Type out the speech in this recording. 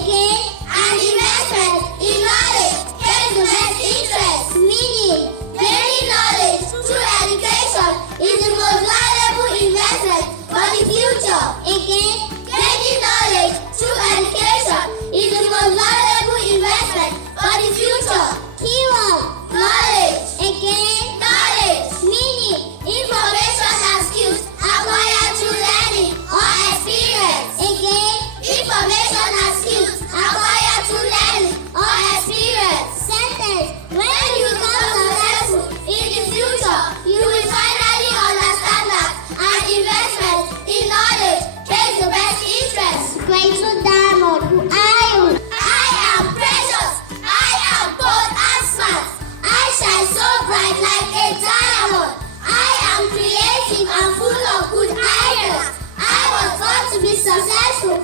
Again, an investment in knowledge pays the best interest. Meaning, gaining knowledge through education is the most valuable investment for the future. Again, gaining knowledge through education is the most valuable investment for the future. Keyword: knowledge. Again, knowledge. Meaning, information and skills acquired through learning or experience. Again, information and skills acquired through learning or experience. Sentence: when you become successful in the future, you will finally understand that an investment in knowledge pays the best interest. Grateful Diamond, who are you? I am precious. I am bold and smart. I shine so bright like a diamond. I am creative and full of good ideas. I was born to be successful.